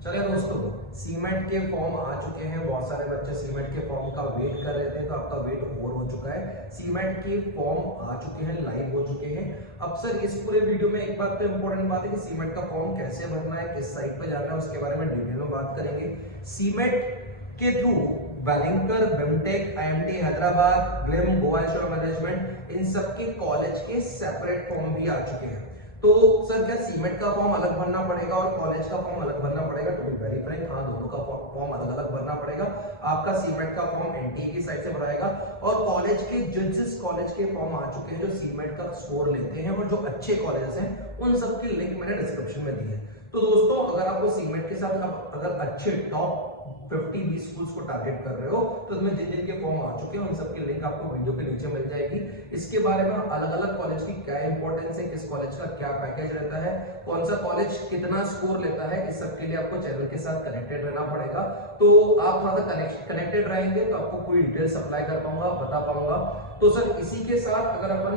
चलिए दोस्तों, सीमेंट के फॉर्म आ चुके हैं। बहुत सारे बच्चे सीमेंट के फॉर्म का वेट कर रहे थे, तो आपका वेट ओवर हो चुका है। सीमेंट के फॉर्म आ चुके हैं, लाइव हो चुके हैं। अब सर इस पूरे वीडियो में एक बात तो इंपॉर्टेंट बात है कि सीमेंट का फॉर्म कैसे भरना है, किस साइट पे जाना है, उसके बारे में डिटेल में बात करेंगे। सीमेंट के through Welingkar, BIMTECH, IMT Hyderabad, GLIM, Goa institute of management, इन सब के कॉलेज के सेपरेट फॉर्म भी आ चुके हैं। तो सर क्या सीमेंट का फॉर्म अलग भरना पड़ेगा और कॉलेज का फॉर्म अलग भरना पड़ेगा? टू बी वेरी फ्रैंक, हाँ, दोनों का फॉर्म अलग अलग भरना पड़ेगा। आपका सीमेंट का फॉर्म एनटीए की साइड से भराएगा और कॉलेज के जिस कॉलेज के फॉर्म आ चुके हैं जो सीमेंट का स्कोर लेते हैं और जो अच्छे कॉलेजेस हैं, उन सब की लिंक मैंने डिस्क्रिप्शन में दी है। तो दोस्तों, अगर आपको सीमेंट के साथ अगर अच्छे टॉप 50-20 स्कूल्स को टारगेट कर रहे हो, तो इसमें जिन जिन के फॉर्म आ चुके हैं उन सबकी लिंक आपको वीडियो के नीचे मिल जाएगी। इसके बारे में अलग अलग कॉलेज की क्या इंपॉर्टेंस है, किस कॉलेज का क्या पैकेज रहता है, कौन सा कॉलेज कितना स्कोर लेता है, इस सब के लिए आपको चैनल के साथ कनेक्टेड रहना पड़ेगा। तो आप थोड़ा सा कनेक्टेड रहेंगे तो आपको पूरी डिटेल सप्लाई कर पाऊंगा, बता पाऊंगा। तो सर इसी के साथ अगर अपन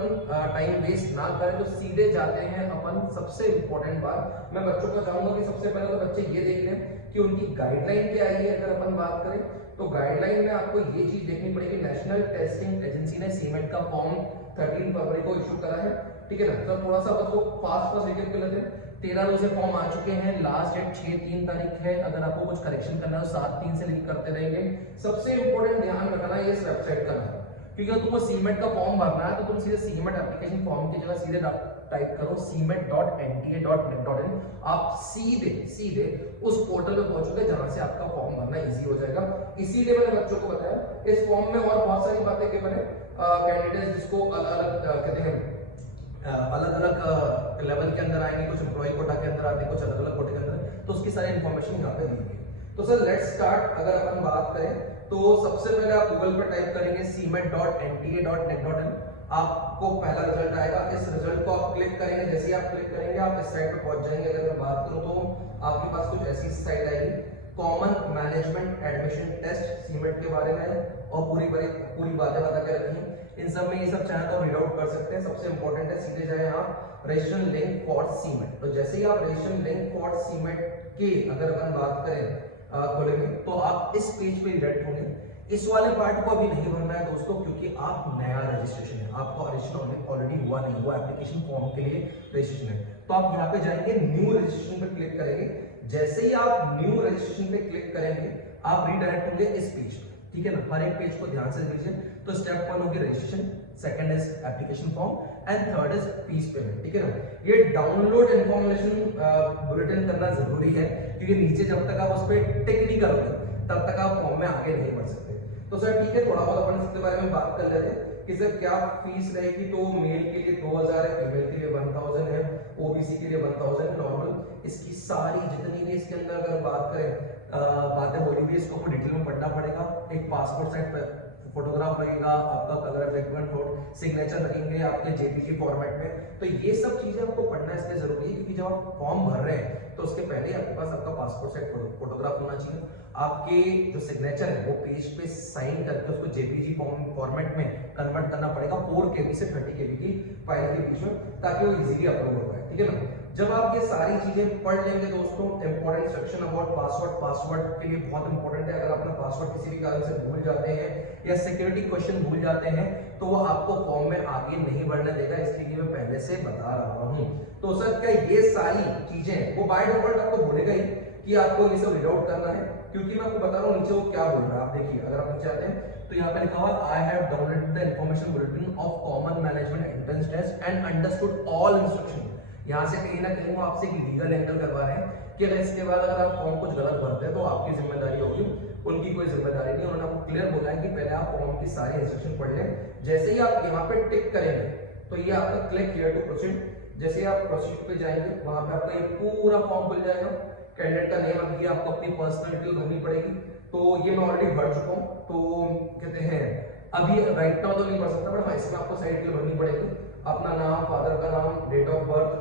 टाइम वेस्ट ना करें तो सीधे जाते हैं अपन। सबसे इंपॉर्टेंट बात मैं बच्चों को चाहूंगा कि सबसे पहले तो बच्चे ये देख लें कि उनकी गाइडलाइन क्या आई है। अगर अपन बात करें तो गाइडलाइन में आपको ये चीज देखनी पड़ेगी, नेशनल टेस्टिंग एजेंसी ने सीमेंट का फॉर्म 13 फरवरी को इशू करा है, ठीक है ना। तो थोड़ा सा बच्चों फास्ट रिकेप कर लेते हैं। 13 से फॉर्म आ चुके हैं, लास्ट डेट 6-3 तारीख है। अगर आपको कुछ करेक्शन करना है तो 7-3 से लीक करते रहेंगे। सबसे इंपॉर्टेंट ध्यान रखना है इस वेबसाइट का नाम, क्योंकि अगर तुमको सीमेंट का फॉर्म भरना है तो तुम सीधे सीमेंट एप्लीकेशन फॉर्म की जगह सीधे टाइप करो cement.nta.net.in। आप सीधे उस पोर्टल पे पहुंचोगे जहां से आपका फॉर्म भरना इजी हो जाएगा। इसीलिए मैंने बच्चों को बताया इस फॉर्म में और बहुत सारी बातें कि मैंने कैंडिडेट जिसको अलग अलग कहते हैं अलग अलग लेवल के अंदर आएंगे, कुछ एम्प्लॉय कोटा के अंदर आते हैं, कुछ अलग अलग कोटे के अंदर, तो उसकी सारी इंफॉर्मेशन यहाँ पे दी गई। तो सर लेट्स स्टार्ट। अगर अपन बात करें तो सबसे पहले आप गूगल पर टाइप करेंगे cement.nta.net.in। आपको पहला रिजल्ट आएगा। इस रिजल्ट को आप क्लिक करेंगे, जैसे ही आप क्लिक करेंगे आप इस साइट पे पहुंच जाएंगे। अगर मैं बात करूं तो आपके पास कुछ ऐसी साइट आएगी, common management admission test CMAT के बारे में और पूरी बातें बता के रखी। इन सब में ये सब चाहे तो रीड आउट कर सकते हैं। सबसे इंपॉर्टेंट है सीधे जाए आप रजिस्ट्रेशन लिंक फॉर सीमेंट। तो जैसे ही आप रजिस्ट्रेशन लिंक फॉर सीमेंट के अगर अपन बात करें खोलेंगे तो आप इस पेज पे डायरेक्ट होंगे। इस वाले पार्ट को अभी नहीं भरना है दोस्तों, क्योंकि आप नया रजिस्ट्रेशन है, आपका रजिस्ट्रेशन ऑलरेडी हुआ नहीं हुआ, एप्लीकेशन फॉर्म के लिए रजिस्ट्रेशन है। तो आप यहाँ पे जाएंगे, न्यू रजिस्ट्रेशन पे क्लिक करेंगे। जैसे ही आप न्यू रजिस्ट्रेशन पे क्लिक करेंगे आप रीडायरेक्ट होंगे इस पेज पे, ठीक है ना। हर एक पेज को ध्यान से देखिए। तो स्टेप 1 होगी registration, second is application form and third is fees payment, ठीक है ना। ये डाउनलोड इन्फॉर्मेशन बुलेटिन करना जरूरी है, क्योंकि नीचे जब तक आप उस पर टिक नहीं करोगे तब तक आप फॉर्म में आगे नहीं बढ़ सकते। तो सर ठीक है, थोड़ा बहुत अपन इसके बारे में बात कर लेते हैं कि सर क्या फीस रहेगी। तो मेल के लिए 2000 है, फीमेल के लिए 1000 है, ओबीसी के लिए 1000 है नॉर्मल। इसकी सारी जितनी भी इसके अंदर अगर बात करें बातें बोली हुई, इसको आपको डिटेल में पढ़ना पड़ेगा। एक पासपोर्ट साइज फोटोग्राफ लगेगा, आपका कलर बैकग्राउंड फोटो, सिग्नेचर लगेंगे आपके जेपीजी फॉर्मेट में। तो ये सब चीजें आपको पढ़ना इसलिए जरूरी है क्योंकि जब आप फॉर्म भर रहे हैं तो उसके पहले ही आपके पास आपका पासपोर्ट साइज फोटोग्राफ होना चाहिए। आपके जो सिग्नेचर है वो पेज पे साइन करके उसको जेपीजी फॉर्मेट में कन्वर्ट करना पड़ेगा 4 KB से 30 KB की फाइल के बीच में, ताकि वो इजीली अपलोड हो पाए, ठीक है ना। जब आप ये सारी चीजें पढ़ लेंगे दोस्तों, इंपॉर्टेंट सेक्शन अबाउट पासवर्ड के लिए बहुत इंपॉर्टेंट है। अगर अपना पासवर्ड किसी भी कारण से भूल जाते हैं या सिक्योरिटी क्वेश्चन भूल जाते हैं तो वो आपको फॉर्म में आगे नहीं बढ़ने देगा, इसलिए मैं पहले से बता रहा हूं। तो सर क्या ये सारी चीजें वो बाय डिफॉल्ट आपको बोलेगा ही कि आपको ये सब रीड आउट करना है, क्योंकि मैं आपको बता रहा हूं नीचे वो क्या बोल रहा है। आप देखिए, अगर आप नीचे आते हैं तो यहाँ पे लिखा हुआ I have downloaded the information bulletin of common management entrance test and understood all instruction. यहाँ से कहीं ना कहीं वो आपसे एक लीगल एंगल करवा रहे हैं कि अगर इसके बाद अगर आप फॉर्म कुछ गलत भरते हैं तो आपकी जिम्मेदारी होगी, उनकी कोई जिम्मेदारी नहीं। उन्होंने आपको क्लियर बोला है कि पहले आप फॉर्म की सारी इंस्ट्रक्शन पढ़ लें। जैसे ही आप यहाँ पे टिक करेंगे तो ये आपका क्लिक हियर टू प्रोसीड। जैसे ही आप प्रोसीड पे जाएंगे वहां पे आपका ये पूरा फॉर्म खुल जाएगा। कैंडिडेट का नेम अभी आपको अपनी पर्सनल डिटेल भरनी पड़ेगी। तो ये मैं ऑलरेडी भर चुका हूँ, तो कहते हैं अभी राइट नाउ तो नहीं भर सकता, बट इसमें आपको सारी डिटेल भरनी पड़ेगी। अपना नाम, फादर का नाम, date of birth,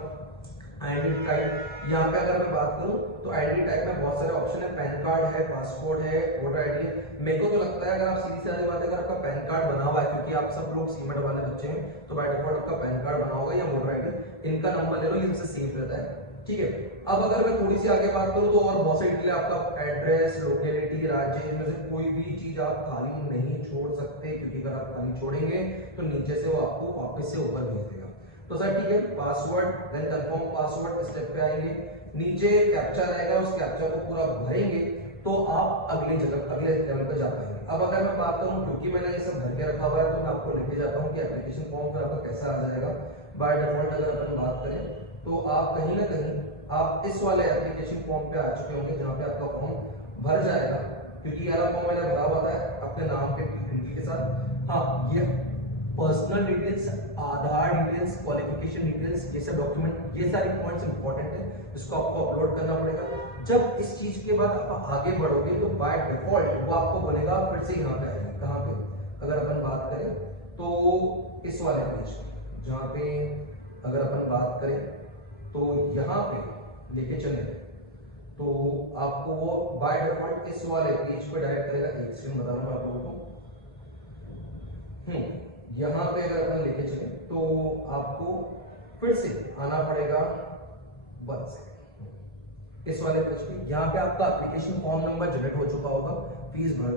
identity type. यहाँ पे अगर मैं बात करूँ तो आइडेंटिटी टाइप में बहुत सारे ऑप्शन है, पैन कार्ड है, पासपोर्ट है, वोटर आईडी है। मेरे को तो लगता है अगर आप सीधी सारी बात है, अगर आपका पैन कार्ड बना हुआ है, क्योंकि आप सब लोग सीमेंट वाले बच्चे हैं, तो बाय डिफॉल्ट आपका पैन कार्ड बना होगा या वोटर आईडी। इनका नंबर ले लो, ये सबसे सेफ रहता है। ठीक है। अब अगर मैं थोड़ी सी आगे बात करूं तो और बहुत सारी डिटेल, आपका एड्रेस, लोकेलिटी, राज्य, इनमें से कोई भी चीज आप खाली नहीं छोड़ सकते, क्योंकि अगर आप खाली छोड़ेंगे तो नीचे से वो आपको वापस से ऊपर भेज देगा। तो सर ठीक है, password, then confirm password step पे आएंगे, नीचे कैप्चा रहेगा, उस कैप्चा को पूरा भरेंगे तो आप अगले लेवल पे जा पाएंगे। अब अगर मैं बात करूं, क्योंकि मैंने ये सब भर के रखा हुआ है, तो मैं आपको लेके जाता हूं कि एप्लीकेशन फॉर्म फिर आपका कैसा आ जाएगा। बाय डिफॉल्ट अगर अपन बात करें तो आप कहीं ना कहीं आप इस वाले एप्लीकेशन फॉर्म पे आ चुके होंगे, जहां पे आपका फॉर्म भर जाएगा, क्योंकि ये वाला फॉर्म मैंने भरा हुआ था अपने नाम के डिटेल के साथ। हाँ, ये पर्सनल डिटेल्स, आधार डिटेल्स, क्वालिफिकेशन डिटेल्स, ये सब डॉक्यूमेंट, ये सारी पॉइंट्स इंपॉर्टेंट है, जिसको आपको अपलोड करना पड़ेगा। जब इस चीज के बाद आप आगे बढ़ोगे तो बाय डिफॉल्ट वो आपको बोलेगा फिर से यहाँ पे आएगा। कहाँ पे? अगर अपन बात करें तो इस वाले पेज, जहाँ पे अगर अपन बात करें तो यहाँ पे लेके चले तो आपको वो बाय डिफॉल्ट इस वाले पेज पे डायरेक्ट करेगा। एक सेकंड बता रहा हूँ आप लोगों को। यहाँ पे अगर अपन लेके चले तो आपको फिर से आना पड़ेगा वन से इस वाले पेज पे। यहाँ पे आपका एप्लीकेशन फॉर्म नंबर जनरेट हो चुका होगा, फीस भर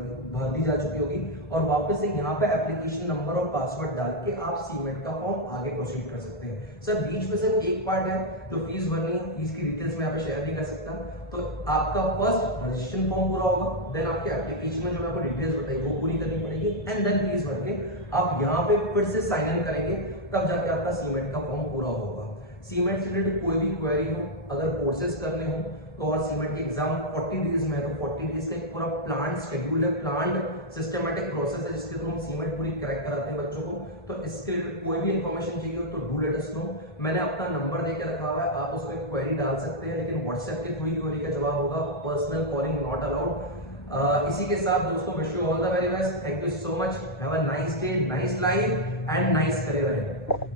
दी जा चुकी होगी, और वापस से यहाँ पे एप्लीकेशन नंबर और पासवर्ड डाल के आप सीमेंट का फॉर्म आगे प्रोसीड कर सकते हैं। सर बीच में सिर्फ एक पार्ट है जो फीस भरनी है, फीस की डिटेल्स मैं यहाँ पे शेयर नहीं कर सकता। तो आपका फर्स्ट रजिस्ट्रेशन फॉर्म पूरा होगा, देन आपके एप्लीकेशन में जो आपको डिटेल्स बताई वो पूरी करनी पड़ेगी, एंड देन फीस भर के आप यहाँ पे फिर से साइन इन करेंगे, तब जाके आपका सीमेंट का फॉर्म पूरा होगा। सीमेंट से रिलेटेड कोई भी क्वेरी हो, अगर कोर्सेज करने हो तो, और सीमेंट के एग्जाम 40 डेज में है, तो 40 डेज का एक पूरा प्लान शेड्यूल है, प्लान सिस्टमैटिक प्रोसेस है, जिसके थ्रू हम सीमेंट पूरी क्रैक कराते हैं बच्चों को। तो इसके रिलेटेड कोई भी इंफॉर्मेशन चाहिए हो तो डू लेट अस नो। मैंने अपना नंबर देके रखा हुआ है, आप उस पर क्वेरी डाल सकते हैं, लेकिन व्हाट्सएप के थ्रू ही क्वेरी का जवाब होगा, पर्सनल कॉलिंग नॉट अलाउड। इसी के साथ दोस्तों, wish you all the very best, thank you so much, have a nice day, nice life and nice career.